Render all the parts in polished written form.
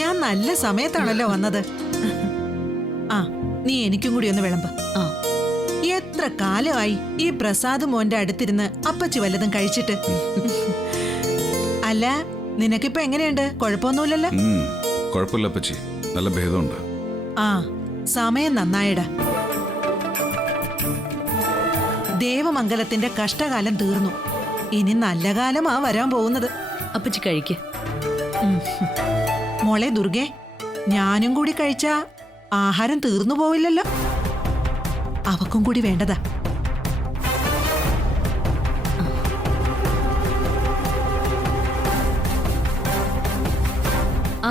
ഞാൻ നല്ല സമയത്താണല്ലോ വന്നത്. ആ, നീ എനിക്കും കൂടി ഒന്ന് വിളമ്പ്. എത്ര കാലമായി ഈ പ്രസാദ് മോന്റെ അടുത്തിരുന്ന് അപ്പച്ചി വല്ലതും കഴിച്ചിട്ട്. അല്ല, നിനക്കിപ്പോ എങ്ങനെയുണ്ട്? കുഴപ്പമൊന്നുമില്ലല്ലോ? കുഴപ്പമില്ല അപ്പച്ചി, നല്ല ഭേദമുണ്ട്. ആ, സമയം നന്നായിടാ. ദേവമംഗലത്തിന്റെ കഷ്ടകാലം തീർന്നു. ഇനി നല്ല കാലമാ വരാൻ പോകുന്നത്. അപ്പച്ചി കഴിക്ക്. മോളെ ദുർഗേ, ഞാനും കൂടി കഴിച്ചാ ആഹാരം തീർന്നു പോവില്ലല്ലോ. അവക്കും കൂടി വേണ്ടതാ.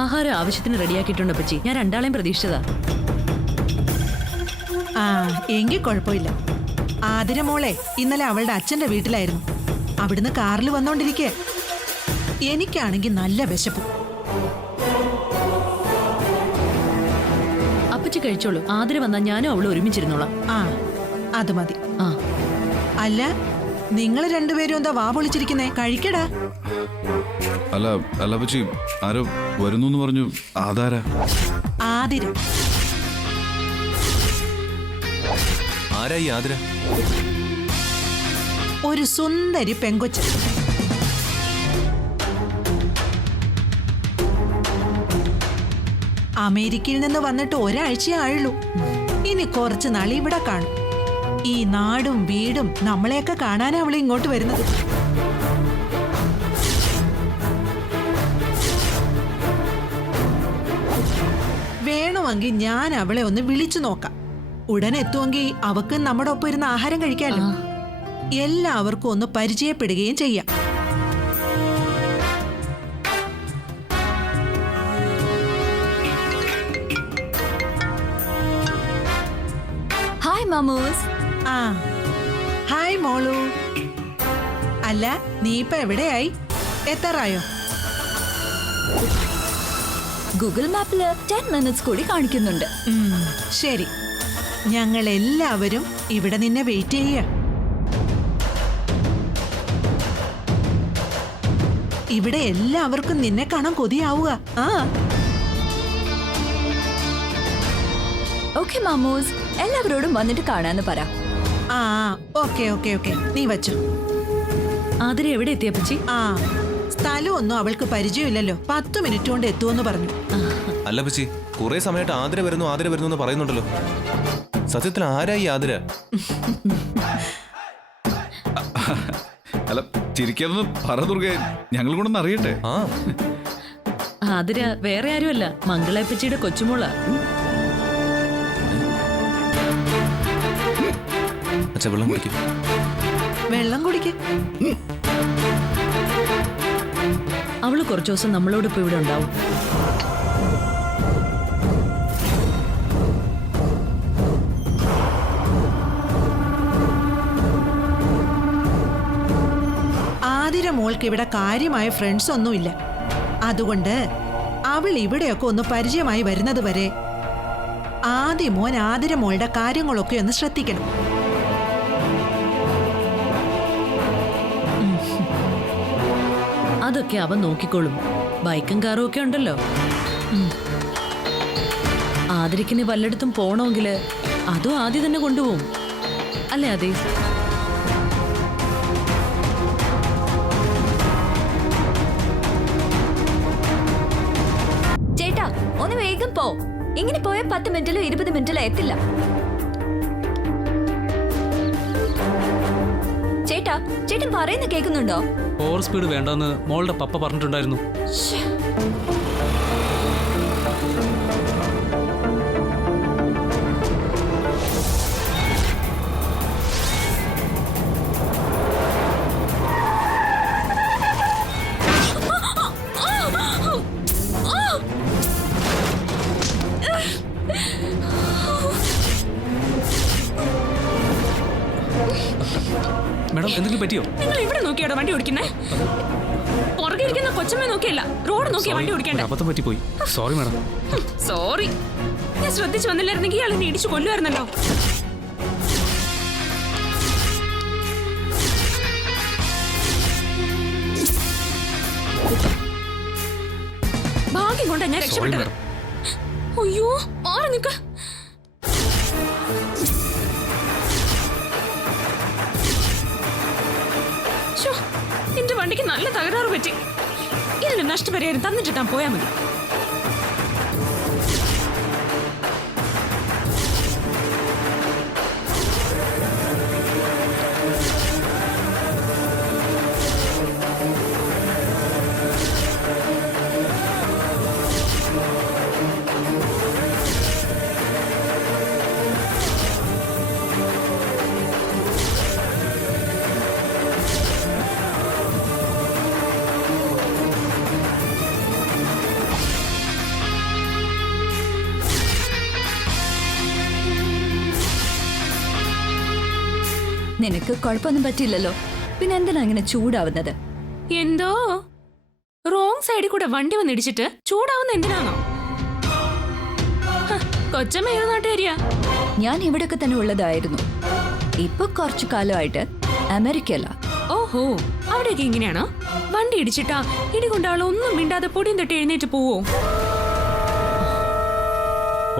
ആഹാരം ആവശ്യത്തിന് റെഡിയാക്കിയിട്ടുണ്ട് അപ്പച്ചി. ഞാൻ രണ്ടാളെയും പ്രതീക്ഷിച്ചതാ. ആ, എങ്കിൽ കുഴപ്പമില്ല. ആതിര മോളെ ഇന്നലെ അവളുടെ അച്ഛന്റെ വീട്ടിലായിരുന്നു. അവിടുന്ന് കാറിൽ വന്നോണ്ടിരിക്കേ. എനിക്കാണെങ്കിൽ നല്ല വിശപ്പ്. അപ്പച്ചി കഴിച്ചോളൂ. ആതിര വന്നാൽ ഞാനും അവളും ഒരുമിച്ചിരുന്നോളാം. ആ, അത് മതി. ആ, അല്ല, നിങ്ങൾ രണ്ടുപേരും എന്താ വാ പൊളിച്ചിരിക്കുന്നേ? കഴിക്കടാ. അല്ല അല്ല അപ്പച്ചി, ആരോ വരുന്നു പറഞ്ഞു. ആധാര? ആതിര. ആരായി ആതിര? ഒരു സുന്ദരി പെങ്കൊച്ച്. അമേരിക്കയിൽ നിന്ന് വന്നിട്ട് ഒരാഴ്ചയേ ആയുള്ളൂ. ഇനി കുറച്ചു നാൾ ഇവിടെ കാണും. ഈ നാടും വീടും നമ്മളെയൊക്കെ കാണാനാ അവളെ ഇങ്ങോട്ട് വരുന്നത്. വേണമെങ്കിൽ ഞാൻ അവളെ ഒന്ന് വിളിച്ചു നോക്കാം. ഉടനെ എത്തുമെങ്കിൽ അവക്ക് നമ്മുടെ ഒപ്പം ഇരുന്ന് ആഹാരം കഴിക്കാമല്ലോ. എല്ലാവർക്കും ഒന്ന് പരിചയപ്പെടുകയും ചെയ്യാം. ഹായ് മാമൂസ്. ആ, ഹായ് മോളു. അല്ല, നീ ഇപ്പൊ എവിടെയായി? എത്താറായോ? ഗൂഗിൾ മാപ്പില് 10 മിനിറ്റ്സ് കൂടി കാണിക്കുന്നുണ്ട്. ശരി, ഞങ്ങൾ എല്ലാവരും ഇവിടെ നിന്നെ വെയിറ്റ് ചെയ്യാ. ഇവിടെ എല്ലാവർക്കും നിന്നെ കാണാൻ കൊതിയാവുക. ആ, ഓക്കെ മാമൂസ്, എല്ലാവരോടും വന്നിട്ട് കാണാന്ന് പറ. ആ, ഓക്കെ ഓക്കെ ഓക്കെ, നീ വച്ചു. ആതിര എവിടെ എത്തി അപ്പച്ചി? ആ, സ്ഥലമൊന്നും അവൾക്ക് പരിചയമില്ലല്ലോ. 10 മിനിറ്റ് കൊണ്ട് എത്തുമെന്ന് പറഞ്ഞു. അല്ല അപ്പച്ചി, കുറെ സമയമായിട്ട് ആതിര വരുന്നു എന്ന് പറയുന്നുണ്ടല്ലോ. സത്യത്തിൽ ആരായി ആതിര? അല്ല, ചിരിക്കാതൊന്ന് പറ ദുർഗേ, ഞങ്ങൾ കൊണ്ടൊന്ന് അറിയട്ടെ. ആ, ആതിര വേറെ ആരുമല്ല, മംഗളപ്പച്ചിയുടെ കൊച്ചുമോളാ. അച്ഛാ വെള്ളം കുടിക്കും. വെള്ളം കുടിക്ക്. അവള് കുറച്ചു ദിവസം നമ്മളോടൊപ്പം ഇവിടെ ഉണ്ടാവും. ആതിര മോൾക്ക് ഇവിടെ കാര്യമായ ഫ്രണ്ട്സ് ഒന്നുമില്ല. അതുകൊണ്ട് അവൾ ഇവിടെയൊക്കെ ഒന്ന് പരിചയമായി വരുന്നത് വരെ ആദ്യം മോൻ ആതിര മോളുടെ കാര്യങ്ങളൊക്കെ ഒന്ന് ശ്രദ്ധിക്കണം. അതൊക്കെ അവൻ നോക്കിക്കോളും. ബൈക്കും കാറും ഒക്കെ ഉണ്ടല്ലോ. ആതിരക്കിന് വല്ലയിടത്തും പോണമെങ്കിൽ അതും ആദ്യം തന്നെ കൊണ്ടുപോകും. അല്ലേ അതെ? ചേട്ടാ, ഒന്ന് വേഗം പോ. ഇങ്ങനെ പോയ 10 മിനിറ്റിലോ 20 മിനിറ്റിലോ എത്തില്ല. ചേട്ടാ, ചേട്ടൻ പറയുന്ന കേൾക്കുന്നുണ്ടോ? ഓവർ സ്പീഡ് വേണ്ടെന്ന് മോളുടെ പപ്പ പറഞ്ഞിട്ടുണ്ടായിരുന്നു. മേഡം, എന്തെങ്കിലും പറ്റിയോ? നിങ്ങൾ ഇവിടെ നോക്കിയാടോ വണ്ടി ഓടിക്കുന്നേ? പുറകെ ഇരിക്കുന്ന കൊച്ചമ്മ നോക്കിയല്ല, റോഡ് നോക്കിയാ വണ്ടി ഓടിക്കണ്ടേ? അബദ്ധം പറ്റിപ്പോയി. Sorry madam. സോറി, ഞാൻ ശ്രദ്ധിച്ചു വന്നില്ലായിരുന്നെങ്കിൽ ഇയാൾ എന്നെ ഇടിച്ചു കൊല്ലുമായിരുന്നല്ലോ. ഭാഗ്യം ഇവളെയും കൊണ്ടാ ഞാൻ സോറി രക്ഷപ്പെട്ടത്. മാഡം. അയ്യോ മാറി നിക്ക. ശ്ശോ, എന്റെ വണ്ടിക്ക് നല്ല തകരാറ് പറ്റി. ഇതിന് നഷ്ടപരിഹാരം തന്നിട്ടാ പോയാ മതി. നിനക്ക് കുഴപ്പമൊന്നും പറ്റില്ലല്ലോ, പിന്നെ എന്തിനാ ഇങ്ങനെ ചൂടാവുന്നത്? എന്തോ റോങ് സൈഡിൽ കൂടെ വണ്ടി വന്നിടിച്ചിട്ട് ചൂടാവുന്ന എന്തിനാണോ? കൊച്ചമ്മ ഏത് നാട്ടുകാരിയാ? ഞാൻ ഇവിടൊക്കെ തന്നെ ഉള്ളതായിരുന്നു. ഇപ്പൊ കുറച്ചു കാലമായിട്ട് അമേരിക്കയില. ഓഹോ, അവിടെയൊക്കെ ഇങ്ങനെയാണോ? വണ്ടി ഇടിച്ചിട്ടാ ഇടികൊണ്ട ആളൊന്നും മിണ്ടാതെ പൊടിയും തട്ടി എഴുന്നേറ്റ് പോവോ?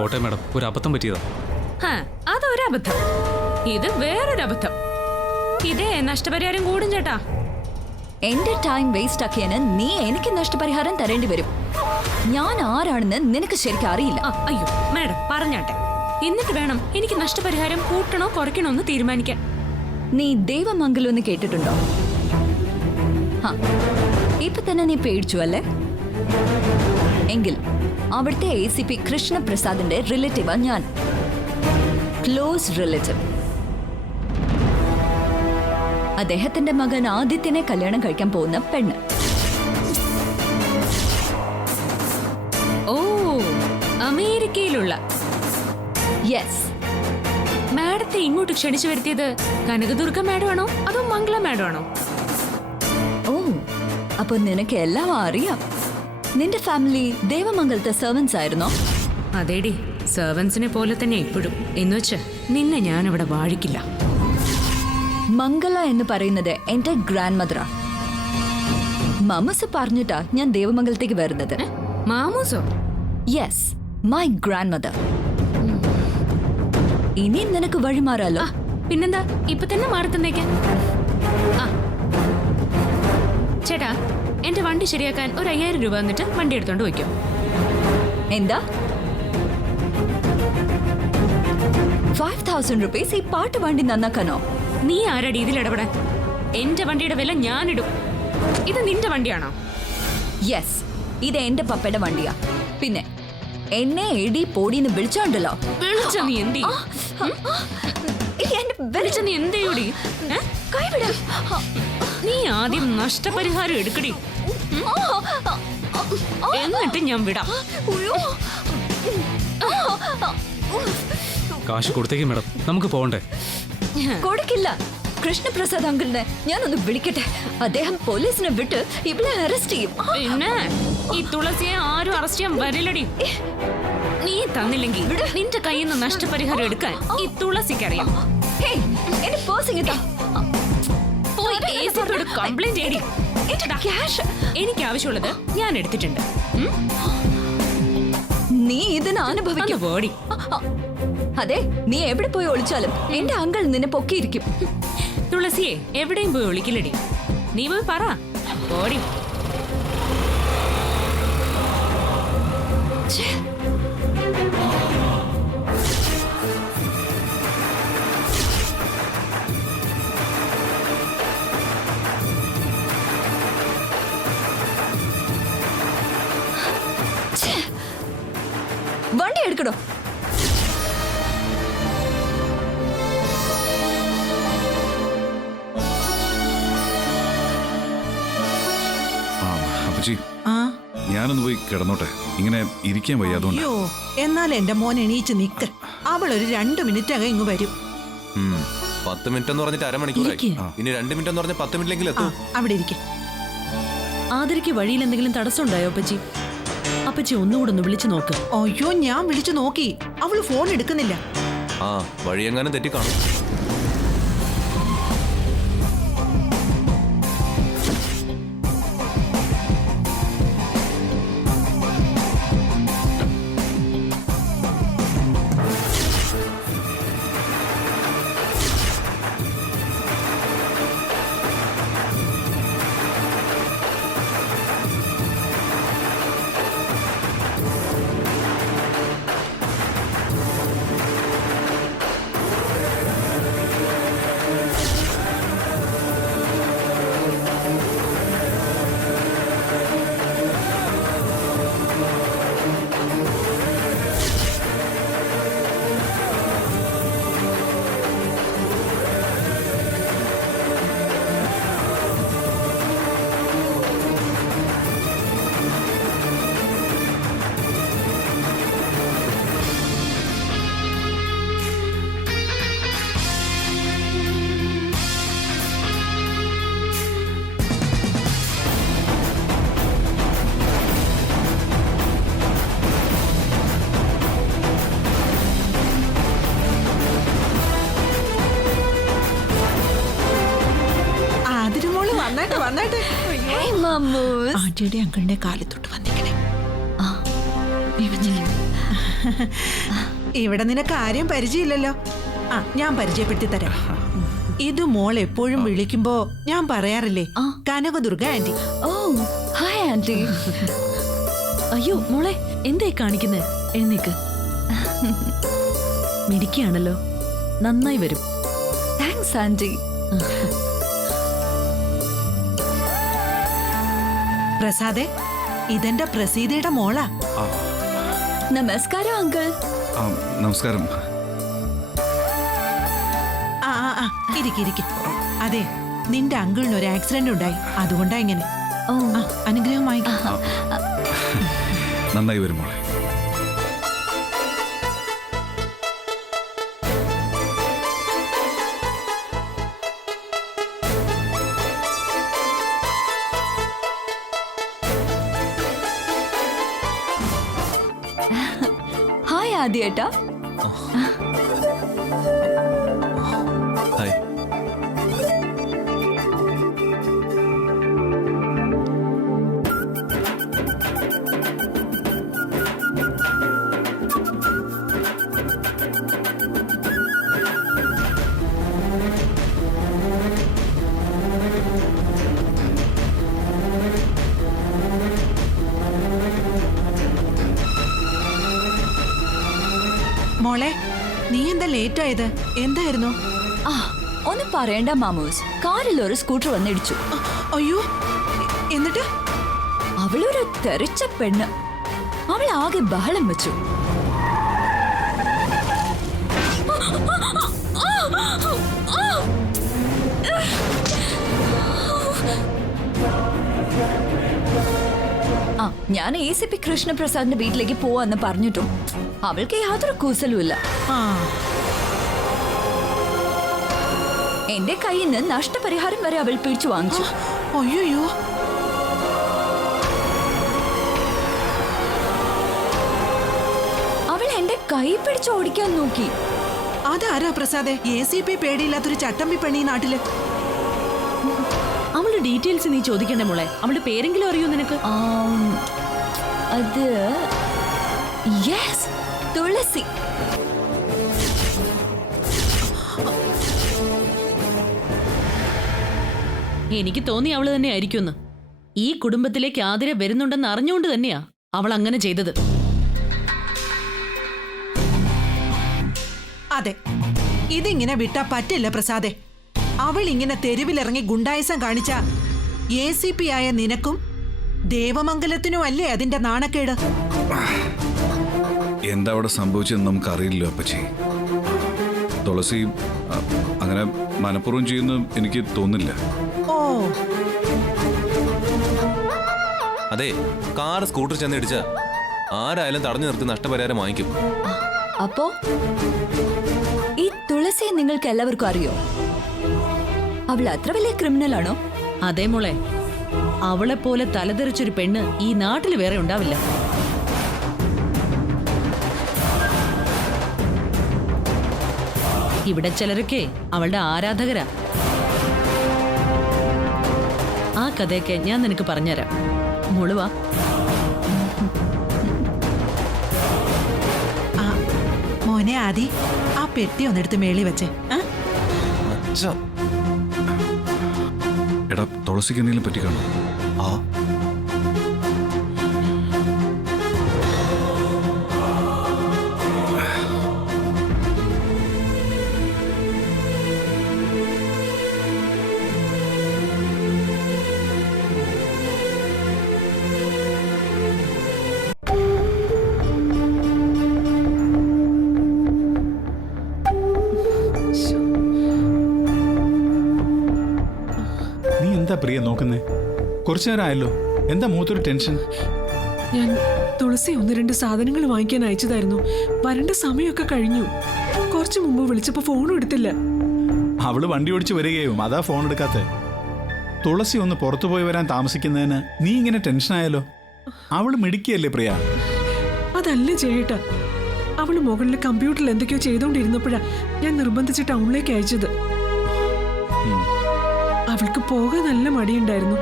ഓട്ടെ മാഡം, ഒരു അബദ്ധം പറ്റിയതാ. അതൊരബദ്ധം, ഇത് വേറൊരബദ്ധം. ഇതേ നഷ്ടപരിഹാരം കൂടും ചേട്ടാ. എന്റെ ടൈം വേസ്റ്റ് ആക്കിയതിന് നീ എനിക്ക് നഷ്ടപരിഹാരം തരേണ്ടി വരും. ഞാൻ ആരാണെന്ന് നിനക്ക് ശരിക്കും അറിയില്ല. അയ്യോ മാഡം പറഞ്ഞാട്ടെ, എന്നിട്ട് വേണം എനിക്ക് നഷ്ടപരിഹാരം കൂട്ടണോ കുറയ്ക്കണോ എന്ന് തീരുമാനിക്കാൻ. നീ ദേവമംഗലം എന്ന് കേട്ടിട്ടുണ്ടോ? ഇപ്പൊ തന്നെ നീ പേടിച്ചു അല്ലേ? എങ്കിൽ അവിടുത്തെ ACP കൃഷ്ണപ്രസാദിന്റെ റിലേറ്റീവാ ഞാൻ. Close relative. അദ്ദേഹത്തിന്റെ മകൻ ആദിത്യനെ കല്യാണം കഴിക്കാൻ പോകുന്ന പെണ്ണ്. ഓ, അമേരിക്കയിലുള്ള. യെസ്. മാഡത്തെ ഇങ്ങോട്ട് ക്ഷണിച്ചു വരുത്തിയത് കനകദുർഗ മാഡം ആണോ അതോ മംഗള മാഡം ആണോ? ഓ, അപ്പൊ നിനക്ക് എല്ലാം അറിയാം. നിന്റെ ഫാമിലി ദേവമംഗലത്തെ സെർവൻസ് ആയിരുന്നോ? അതേടി, സെർവൻസിനെ പോലെ തന്നെ ഇപ്പോഴും. എന്നുവെച്ച് നിന്നെ ഞാനിവിടെ വാഴിക്കില്ല. മംഗള എന്ന് പറയുന്നത് എന്റെ ഗ്രാൻഡ് മദറാ. മമസ് പറഞ്ഞിട്ടാ ഞാൻ ദേവമംഗലത്തേക്ക് വരുന്നത്. മാമൂസോ? Yes, my grandmother. ഇനി നിനക്ക് വഴിമാറാലോ. പിന്നെന്താ, ഇപ്പൊ തന്നെ മാറി തന്നേക്കാൻ. ചേട്ടാ, എന്റെ വണ്ടി ശരിയാക്കാൻ ഒരു 5000 രൂപ എന്നിട്ട് വണ്ടി എടുത്തോണ്ട് വയ്ക്കോ. എന്താ 5000 rupees ഈ പാട്ട് വണ്ടി നന്നാക്കാനോ? നീ ആരടി ഇതിൽ ഇടപെടാൻ? എന്റെ വണ്ടിയുടെ വില ഞാനിടും. ഇത് നിന്റെ വണ്ടിയാണോ? യെസ്, ഇത് എന്റെ പപ്പയുടെ വണ്ടിയാ. പിന്നെ എന്നെ എടി പോടിന്ന് വിളിച്ചോണ്ടല്ലോ. വിളിച്ച നീ എന്തി? വിളിച്ച നീ എന്തേടി? നീ ആദ്യം നഷ്ടപരിഹാരം എടുക്കടി, എന്നിട്ട് ഞാൻ വിടാം. കാശ് കൊടുത്തേക്ക് മാഡം, നമുക്ക് പോകണ്ടേ? കൊടുക്കില്ല. കൃഷ്ണപ്രസാദ് അങ്കിളിനെ ഞാനൊന്ന് വിളിക്കട്ടെ. അദ്ദേഹം പോലീസിനെ വിട്ട് ഇവിടെ അറസ്റ്റ് ചെയ്യും. പിന്നെ ഈ തുളസിയെ ആരും അറസ്റ്റ് ചെയ്യാൻ വരില്ലടി. നീ തന്നില്ലെങ്കിൽ നിന്റെ കയ്യിൽ നിന്ന് നഷ്ടപരിഹാരം എടുക്കാൻ ഈ തുളസിക്കറിയാം. കംപ്ലൈന്റ് ചെയ്യടി. എനിക്ക് ആവശ്യമുള്ളത് ഞാൻ എടുത്തിട്ടുണ്ട്. നീ ഇതിന് അനുഭവിക്കും. ബോഡി അതെ, നീ എവിടെ പോയി ഒളിച്ചാലും എന്റെ അങ്കിൾ നിന്നെ പൊക്കിയിരിക്കും. തുളസിയെ എവിടെയും പോയി ഒളിക്കില്ലടി. നീ പോയി പറ. ബോഡി വണ്ടി എടുക്കണോ? അപ്പച്ചി, ആ ഞാനൊന്ന് പോയി കിടന്നോട്ടെ. ഇങ്ങനെ ഇരിക്കാൻ വയ്യ, അതുകൊണ്ട്. അയ്യോ, എന്നാൽ എന്റെ മോൻ എണീച്ച് നിക്ക്. അവൾ ഒരു 2 മിനിറ്റ് അകം ഇങ്ങ് വരും. 10 മിനിറ്റ് എന്ന് പറഞ്ഞിട്ട് അരമണിക്കൂറായി. ഇനി 2 മിനിറ്റ് എന്ന് പറഞ്ഞ 10 മിനിറ്റിലെങ്കിലും ആ, എത്തും. അവിടെ ഇരിക്കും. ആതിരയ്ക്ക് വഴിയിൽ എന്തെങ്കിലും തടസ്സം ഉണ്ടായോ അപ്പച്ചി? അപ്പച്ചി ഒന്നുകൂടെ ഒന്ന് വിളിച്ചു നോക്ക്. അയ്യോ, ഞാൻ വിളിച്ചു നോക്കി, അവള് ഫോൺ എടുക്കുന്നില്ല. ആ, വഴിയെങ്ങാനും തെറ്റി കാണും. Hey, Mammos. ആന്റിയുടെ അങ്കിളിന്റെ കാലത്തൊട്ട് വന്നിക്കണേ. ഇവിടെ നിനക്ക് ആരെയും പരിചയമില്ലല്ലോ. ഞാൻ പരിചയപ്പെടുത്തി തരാം. ഇത് മോൾ എപ്പോഴും വിളിക്കുമ്പോ ഞാൻ പറയാറില്ലേ, Kanakadurga auntie. Oh, hi, Auntie. അയ്യോ മോളെ എന്തായി കാണിക്കുന്നേ? എഴുന്നേക്ക്. മിടിക്കുകയാണല്ലോ, നന്നായി വരും. Thanks, Auntie. പ്രസാദേ, ഇതെന്റെ പ്രസീതയുടെ മോളാ. നമസ്കാരം അങ്കിൾ. നമസ്കാരം. ഇരിക്കെ. അതെ, നിന്റെ അങ്കിളിന് ഒരു ആക്സിഡന്റ് ഉണ്ടായി, അതുകൊണ്ടാ ഇങ്ങനെ. അനുഗ്രഹം വാങ്ങിക്കാം. നന്നായി വരും മോളെ. ഹായ് ആദ്യേട്ടാ. ഹായ്. മോളെ, നീ എന്താ ലേറ്റ് ആയത്? എന്തായിരുന്നു? ഒന്നും പറയണ്ട മാമൂസ്, കാറിൽ ഒരു സ്കൂട്ടർ വന്നിടിച്ചു. അയ്യോ, എന്നിട്ട്? അവളൊരു തെറിച്ച പെണ്ണ്. അവൾ ആകെ ബഹളം വെച്ചു. ഞാൻ ACP കൃഷ്ണപ്രസാദിന്റെ വീട്ടിലേക്ക് പോവാന്ന് പറഞ്ഞിട്ടും അവൾക്ക് യാതൊരു കൂസലുമില്ല. എന്റെ കയ്യിൽ നിന്ന് നഷ്ടപരിഹാരം വരെ അവൾ പിടിച്ചു വാങ്ങിച്ചു. അയ്യോ, അവൾ എന്റെ കൈ പിടിച്ച് ഓടിക്കാൻ നോക്കി. അതാരാ പ്രസാദേ ACP പേടിയില്ലാത്തൊരു ചട്ടമ്പി പെണ്ണി നാട്ടില്? അവളുടെ ഡീറ്റെയിൽസ് നീ ചോദിക്കണ്ടേ മോളെ? അവളുടെ പേരെങ്കിലും അറിയോ നിനക്ക്? അത് യെസ്, തുളസി. എനിക്ക് തോന്നി അവള് തന്നെ ആയിരിക്കുമെന്ന്. ഈ കുടുംബത്തിലേക്ക് ആതിര വരുന്നുണ്ടെന്ന് അറിഞ്ഞുകൊണ്ട് തന്നെയാ അവൾ അങ്ങനെ ചെയ്തത്. അതെ, ഇതിങ്ങനെ വിട്ടാ പറ്റില്ല പ്രസാദേ. അവൾ ഇങ്ങനെ തെരുവിലിറങ്ങി ഗുണ്ടായിസം കാണിച്ച ACP ആയ നിനക്കും ദേവമംഗലത്തിനും അല്ലേ അതിന്റെ നാണക്കേട്? എന്താ അവിടെ സംഭവിച്ചതെന്ന് നമുക്ക് അറിയില്ലല്ലോ അപ്പച്ചി. തുളസി അങ്ങനെ മനഃപൂർവ്വം ചെയ്യുന്ന എനിക്ക് തോന്നില്ല. ഓ, അതെ, കാർ സ്കൂട്ടർ ചെന്നിടിച്ച ആരായാലും തടഞ്ഞു നിർത്തി നഷ്ടപരിഹാരം വാങ്ങിക്കും. അപ്പോ ഈ തുളസിയെ നിങ്ങൾക്ക് എല്ലാവർക്കും അറിയോ? അവൾ അത്ര വലിയ ക്രിമിനൽ ആണോ? അതേ മോളെ, അവളെ പോലെ തലതെറിച്ചൊരു പെണ്ണ് ഈ നാട്ടിൽ വേറെ ഉണ്ടാവില്ല. ഇവിടെ ചിലരൊക്കെ അവളുടെ ആരാധകരാ. ആ കഥയൊക്കെ ഞാൻ നിനക്ക് പറഞ്ഞുതരാം. മോളുവാ. മോനെ ആദി, ആ പെട്ടി ഒന്നെടുത്ത് മേളി വെച്ചേ. എടാ, തുളസിക്ക് എന്തെങ്കിലും പറ്റിക്കാണോ? എന്താ പ്രിയ നോക്കുന്നേ? കുറച്ചു നേരം ആയല്ലോ, എന്താ മൂത്തൊരു ടെൻഷൻ? ഞാൻ തുളസി 1-2 സാധനങ്ങൾ വാങ്ങിക്കാൻ അയച്ചതായിരുന്നു. വരേണ്ട സമയമൊക്കെ കഴിഞ്ഞു. കുറച്ചു മുമ്പ് വിളിച്ചപ്പോ ഫോണും എടുത്തില്ല. അവള് വണ്ടി ഓടിച്ച് വരികയും അതാ ഫോൺ എടുക്കാത്തെ. തുളസി ഒന്ന് പുറത്തു പോയി വരാൻ താമസിക്കുന്നതിന് നീ ഇങ്ങനെ ടെൻഷനായാലോ? അവള് മിടിക്കുകയല്ലേ പ്രിയ? അതല്ല ചേട്ടാ, അവള് മുകളിൽ കമ്പ്യൂട്ടറിൽ എന്തൊക്കെയോ ചെയ്തോണ്ടിരുന്നപ്പോഴാ ഞാൻ നിർബന്ധിച്ച് ടൗണിലേക്ക് അയച്ചത്. അവൾക്ക് പോകാൻ നല്ല മടിയുണ്ടായിരുന്നു.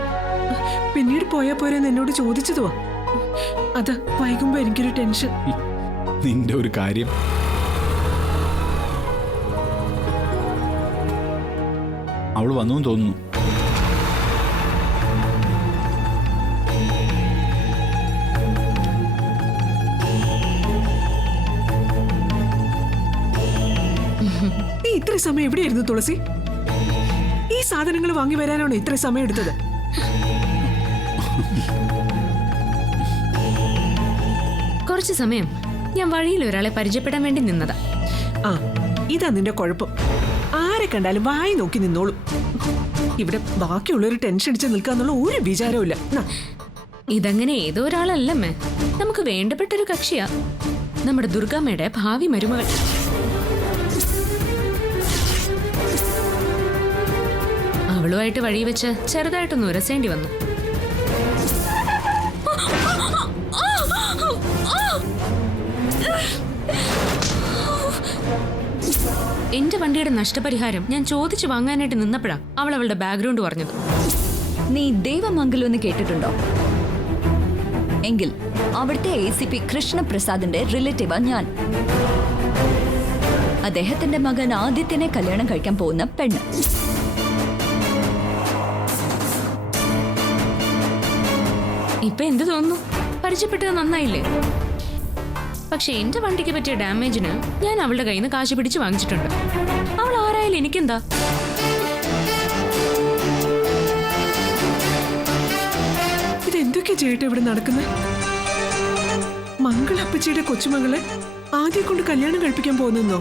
പിന്നീട് പോയാ പോരെന്ന് എന്നോട് ചോദിച്ചതുവാ. അത് വൈകുമ്പോ എനിക്കൊരു ടെൻഷൻ. നിന്റെ ഒരു കാര്യം. അവള് വന്നു തോന്നുന്നു. നീ ഇത്ര സമയം എവിടെയായിരുന്നു തുളസി? ഈ സാധനങ്ങൾ വാങ്ങി വരാനാണോ ഇത്ര സമയം എടുത്തത്? കുറച്ച് സമയം ഞാൻ വഴിയിൽ ഒരാളെ പരിചയപ്പെടാൻ വേണ്ടി നിന്നതാ. ആ, ഇതാ നിന്റെ കുഴപ്പം. ആരെ കണ്ടാലും വായി നോക്കി നിന്നോളൂ. ഇവിടെ ബാക്കിയുള്ളൊരു ടെൻഷൻ അടിച്ച് നിൽക്കാന്നുള്ള ഒരു വിചാരവും ഇല്ല. ഇതങ്ങനെ ഏതോ ഒരാളല്ലമ്മേ, നമുക്ക് വേണ്ടപ്പെട്ടൊരു കക്ഷിയാ. നമ്മുടെ ദുർഗാമ്മയുടെ ഭാവി മരുമകൾ. അവളുമായിട്ട് വഴി വെച്ച് ചെറുതായിട്ടൊന്ന് ഉരസേണ്ടി വന്നു. എന്റെ വണ്ടിയുടെ നഷ്ടപരിഹാരം ഞാൻ ചോദിച്ചു വാങ്ങാനായിട്ട് നിന്നപ്പോഴാ അവൾ അവളുടെ ബാക്ക്ഗ്രൗണ്ട് പറഞ്ഞത്. നീ ദേവമംഗലം എന്ന് കേട്ടിട്ടുണ്ടോ? എങ്കിൽ അവിടുത്തെ ACP കൃഷ്ണപ്രസാദിന്റെ റിലേറ്റീവാ ഞാൻ. അദ്ദേഹത്തിന്റെ മകൻ ആദിത്യനെ കല്യാണം കഴിക്കാൻ പോകുന്ന പെണ്ണ്. ഇപ്പൊ എന്ത് തോന്നുന്നു? പരിചയപ്പെട്ടത് നന്നായില്ലേ? പക്ഷെ എന്റെ വണ്ടിക്ക് പറ്റിയ ഡാമേജിന് ഞാൻ അവളുടെ കയ്യിൽ നിന്ന് കാശ് പിടിച്ച് വാങ്ങിച്ചിട്ടുണ്ട്. അവൾ ആരായാലും എനിക്കെന്താ? ഇതെന്തൊക്കെയാ ചേട്ടാ ഇവിടെ നടക്കുന്നത്? മംഗളപ്പച്ചിയുടെ കൊച്ചുമകളെ ആദ്യം കൊണ്ട് കല്യാണം കഴിപ്പിക്കാൻ പോകുന്നോ?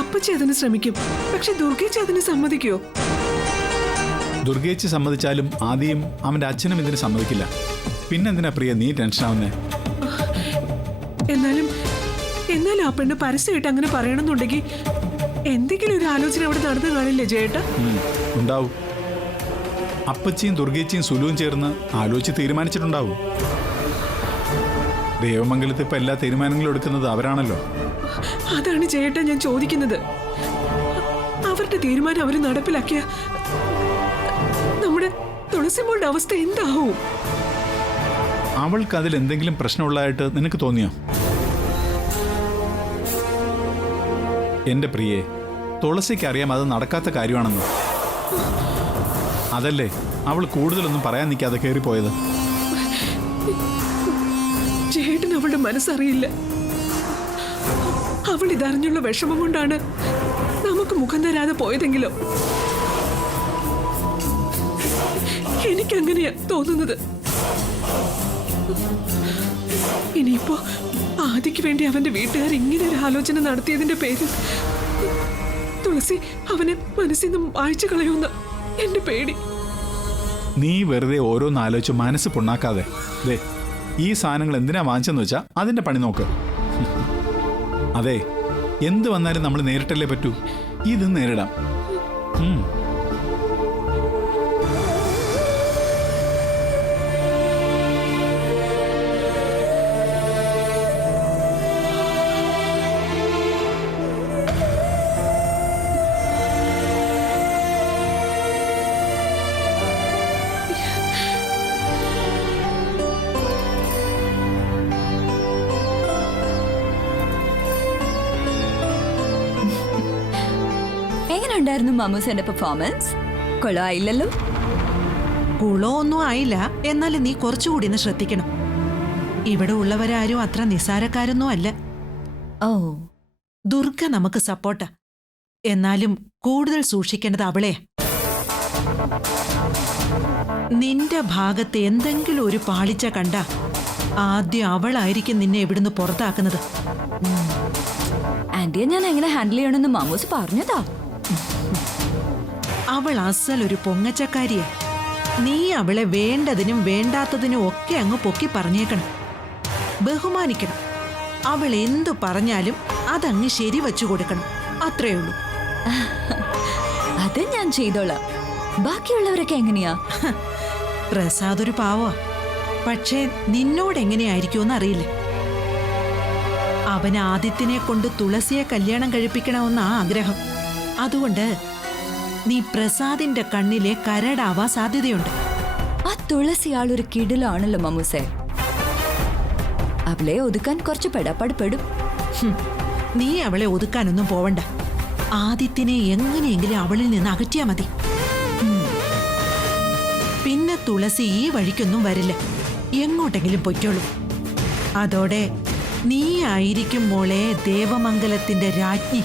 അപ്പച്ചി അതിന് ശ്രമിക്കും, പക്ഷെ ദുർഗേച്ചി അതിന് സമ്മതിക്കോ? ദുർഗേച്ചി സമ്മതിച്ചാലും ആദ്യം അവന്റെ അച്ഛനും ഇതിന് സമ്മതിക്കില്ല. പിന്നെന്തിനാ പ്രിയ നീ ടെൻഷനാവുന്നേ? എന്നാലും ആ പെണ്ണ് പരസ്യമായിട്ട് അങ്ങനെ പറയണമെന്നുണ്ടെങ്കിൽ എന്തെങ്കിലും ഒരു ആലോചന അവിടെ നടന്നു കാണില്ലേ ചേട്ടാ? ഉണ്ടാവും. അപ്പച്ചിയും ദുർഗേച്ചിയും സുലുവും ചേർന്ന് ആലോചിച്ച് തീരുമാനിച്ചിട്ടുണ്ടാവും. ദേവമംഗലത്ത് ഇപ്പൊ എല്ലാ തീരുമാനങ്ങളും എടുക്കുന്നത് അവരാണല്ലോ. അതാണ് ചേട്ടാ ഞാൻ ചോദിക്കുന്നത്. അവരുടെ തീരുമാനം അവര് നടപ്പിലാക്കിയ നമ്മുടെ തുളസിമോളുടെ അവസ്ഥ എന്താവും? അവൾക്ക് അതിൽ എന്തെങ്കിലും പ്രശ്നമുള്ളതായിട്ട് നിനക്ക് തോന്നിയോ? എന്റെ പ്രിയേ, തുളസിക്ക് അറിയാം അത് നടക്കാത്ത കാര്യമാണെന്ന്. അതല്ലേ അവൾ കൂടുതലൊന്നും പറയാൻ നിൽക്കാതെ കയറിപ്പോയത്. ചേട്ടൻ അവളുടെ മനസ്സറിയില്ല. അവൾ ഇതറിഞ്ഞുള്ള വിഷമം കൊണ്ടാണ് നമുക്ക് മുഖം തരാതെ പോയതെങ്കിലോ? എനിക്കങ്ങനെയാ തോന്നുന്നത്. ഇനിയിപ്പോ ആദിക്ക് വേണ്ടി അവന്റെ വീട്ടുകാർ ഇങ്ങനെ ഒരു ആലോചന നടത്തിയതിന്റെ പേരിൽ തുളസി അവനെ മനസ്സിൽ നിന്നും വായിച്ചു കളയുന്ന എന്റെ പേടി. നീ വെറുതെ ഓരോന്നാലോചിച്ച് മനസ്സ് പൊണ്ണാക്കാതെ. ദേ, ഈ സാധനങ്ങൾ എന്തിനാ വാങ്ങിച്ചെന്ന് വെച്ചാ അതിന്റെ പണി നോക്ക്. അതെ, എന്ത് വന്നാലും നമ്മൾ നേരിട്ടല്ലേ പറ്റൂ. ഇത് നേരിടാം. എങ്ങനെയുണ്ടായിരുന്നു മാമൂസിന്റെ പെർഫോമൻസ്? കൊള്ളായില്ലല്ലോ. കുളോ ഒന്നും ആയില്ല. എന്നാലും നീ കുറച്ചുകൂടി ഒന്ന് ശ്രദ്ധിക്കണം. ഇവിടെ ഉള്ളവരാരും അത്ര നിസ്സാരക്കാരൊന്നും അല്ല. ഓ, ദുർഗ നമുക്ക് സപ്പോർട്ടാ. എന്നാലും കൂടുതൽ സൂക്ഷിക്കേണ്ടത് അവളെ. നിന്റെ ഭാഗത്ത് എന്തെങ്കിലും ഒരു പാളിച്ച കണ്ട ആദ്യം അവളായിരിക്കും നിന്നെ ഇവിടുന്ന് പുറത്താക്കുന്നത്. ആന്റിയെ ഞാൻ എങ്ങനെ ഹാൻഡിൽ ചെയ്യണമെന്ന് മാമൂസ് പറഞ്ഞതാ. അവൾ അസലൊരു പൊങ്ങച്ചക്കാരിയാ. നീ അവളെ വേണ്ടതിനും വേണ്ടാത്തതിനും ഒക്കെ അങ്ങ് പൊക്കി പറഞ്ഞേക്കണം. ബഹുമാനിക്കണം. അവൾ എന്തു പറഞ്ഞാലും അതങ്ങ് ശരിവച്ചു കൊടുക്കണം. അത്രേ ഉള്ളൂ. അത് ഞാൻ ചെയ്തോളാം. ബാക്കിയുള്ളവരൊക്കെ എങ്ങനെയാ? പ്രസാദ് ഒരു പാവാ. പക്ഷേ നിന്നോട് എങ്ങനെയായിരിക്കുമെന്ന് അറിയില്ല. അവൻ ആദിത്യനെ കൊണ്ട് തുളസിയെ കല്യാണം കഴിപ്പിക്കണമെന്ന ആഗ്രഹം. അതുകൊണ്ട് നീ പ്രസാദിന്റെ കണ്ണിലെ കരടാവാൻ സാധ്യതയുണ്ട്. ആ തുളസി ആളൊരു കിടിലാണല്ലോ മമ്മൂസേ. അവളെ ഒതുക്കാൻ കുറച്ച് പെടപ്പെടും. ഹും, നീ അവളെ ഒതുക്കാനൊന്നും പോവണ്ട. ആദിത്യനെ എങ്ങനെയെങ്കിലും അവളിൽ നിന്ന് അകറ്റിയാ മതി. പിന്നെ തുളസി ഈ വഴിക്കൊന്നും വരില്ല, എങ്ങോട്ടെങ്കിലും പൊയ്ക്കോളൂ. അതോടെ നീ ആയിരിക്കും മോളെ ദേവമംഗലത്തിന്റെ രാജ്ഞി.